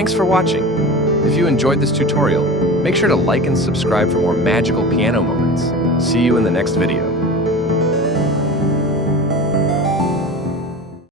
Thanks for watching. If you enjoyed this tutorial, make sure to like and subscribe for more magical piano moments. See you in the next video.